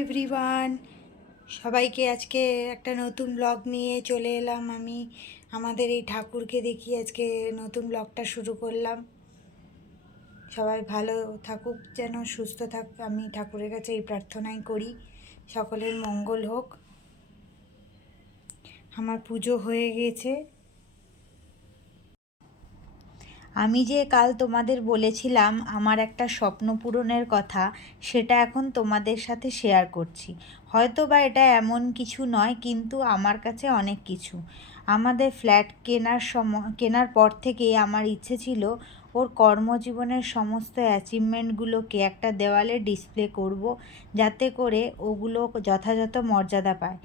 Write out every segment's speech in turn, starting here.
Everyone, সবাইকে আজকে একটা নতুন ব্লগ নিয়ে চলে এলাম। আমি আমাদের এই ঠাকুরকে দেখি আজকে নতুন ব্লগটা শুরু করলাম। সবাই ভালো থাকুক, যেন সুস্থ থাকুক, আমি ঠাকুরের কাছে এই প্রার্থনাই করি সকলের মঙ্গল হোক। আমার পুজো হয়ে গেছে। আমি যে কাল তোমাদের বলেছিলাম আমার একটা স্বপ্ন পূরণের কথা, সেটা এখন তোমাদের সাথে শেয়ার করছি। হয়তো বা এটা এমন কিছু নয়, কিন্তু আমার কাছে অনেক কিছু। আমাদের ফ্ল্যাট কেনার পর থেকেই আমার ইচ্ছে ছিল ওর কর্মজীবনের সমস্ত অ্যাচিভমেন্টগুলোকে একটা দেওয়ালে ডিসপ্লে করব, যাতে করে ওগুলো যথাযথ মর্যাদা পায়।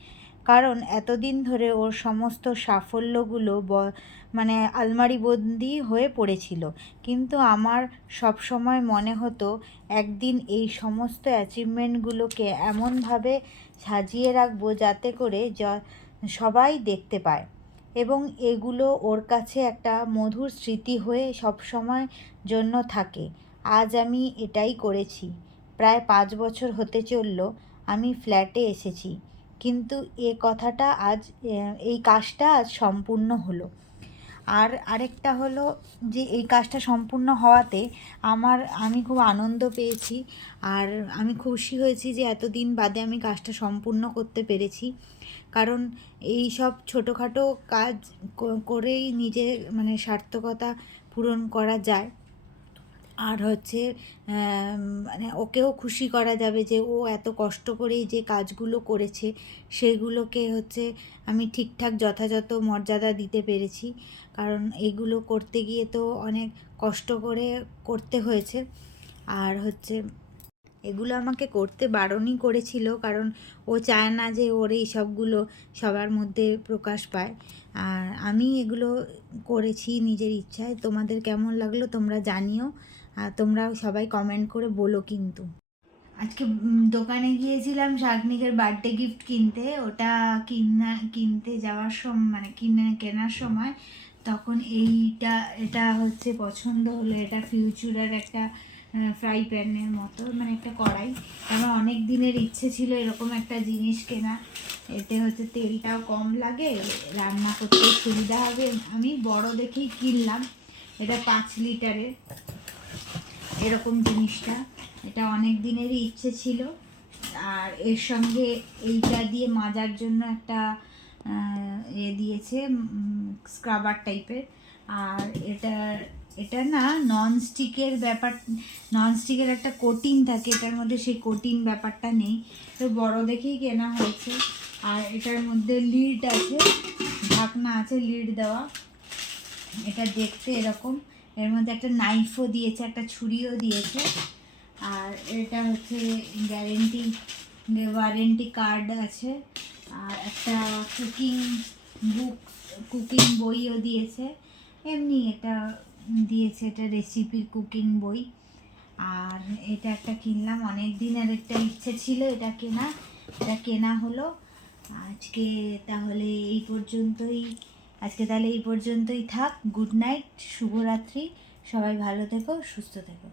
কারণ এতদিন ধরে ওর সমস্ত সাফল্যগুলো মানে আলমারিবন্দি হয়ে পড়েছিল। কিন্তু আমার সব সময় মনে হতো একদিন এই সমস্ত অ্যাচিভমেন্টগুলোকে এমনভাবে সাজিয়ে রাখবো যাতে করে সবাই দেখতে পায়, এবং এগুলো ওর কাছে একটা মধুর স্মৃতি হয়ে সব সময় জন্য থাকে। আজ আমি এটাই করেছি। প্রায় 5 বছর হতে চলল আমি ফ্ল্যাটে এসেছি, কিন্তু এই কাজটা আজ সম্পূর্ণ হলো। আর আরেকটা হলো যে এই কাজটা সম্পূর্ণ হওয়াতে আমি খুব আনন্দ পেয়েছি। আর আমি খুশি হয়েছি যে এতদিন বাদে আমি কাজটা সম্পূর্ণ করতে পেরেছি। কারণ এই সব ছোটোখাটো কাজ করেই নিজের মানে সার্থকতা পূরণ করা যায়। আর হচ্ছে মানে ওকেও খুশি করা যাবে যে ও এত কষ্ট করেই যে কাজগুলো করেছে সেগুলোকে হচ্ছে আমি ঠিকঠাক যথাযথ মর্যাদা দিতে পেরেছি। কারণ এগুলো করতে গিয়ে তো অনেক কষ্ট করে করতে হয়েছে। আর হচ্ছে এগুলো আমাকে করতে বারণই করেছিল, কারণ ও চায় না যে ওর এই সবগুলো সবার মধ্যে প্রকাশ পায়। আর আমি এগুলো করেছি নিজের ইচ্ছায়। তোমাদের কেমন লাগলো তোমরা জানিও, আর তোমরাও সবাই কমেন্ট করে বলো। কিন্তু আজকে দোকানে গিয়েছিলাম শাগনিকের বার্থডে গিফট কিনতে। ওটা কিনতে যাওয়ার সময় মানে কেনার সময় তখন এটা হচ্ছে পছন্দ হলো। এটা ফিউচারের একটা ফ্রাই প্যানের মতো, মানে একটা কড়াই। আমার অনেক দিনের ইচ্ছে ছিল এরকম একটা জিনিস কেনা। এতে হচ্ছে তেলটাও কম লাগে, রান্না করতে সুবিধা হবে। আমি বড় দেখেই কিনলাম। এটা 5 লিটারের এরকম জিনিসটা। এটা অনেক দিনেরই ইচ্ছে ছিল। আর এর সঙ্গে এইটা দিয়ে মাজার জন্য একটা দিয়েছে, স্ক্রাবার টাইপের। আর এটা না ননস্টিকের একটা কোটিং থাকে এটার মধ্যে, সেই কোটিং ব্যাপারটা নেই। তো বড় দেখেই কেনা হয়েছে। আর এটার মধ্যে লিড আছে, ঢাকনা আছে লিড দেওয়া। এটা দেখতে এরকম। এর মধ্যে একটা নাইফও দিয়েছে, একটা ছুরিও দিয়েছে। আর এটা হচ্ছে ওয়ারেন্টি কার্ড আছে। আর একটা কুকিং বইও দিয়েছে। এমনি এটা দিয়েছে, এটা রেসিপির কুকিং বই। আর এটা একটা কিনলাম, অনেক দিনের একটা ইচ্ছে ছিল এটা কেনা হলো। আজকে তাহলে এই পর্যন্তই থাক। গুড নাইট, শুভরাত্রি। সবাই ভালো থেকো, সুস্থ থেকো।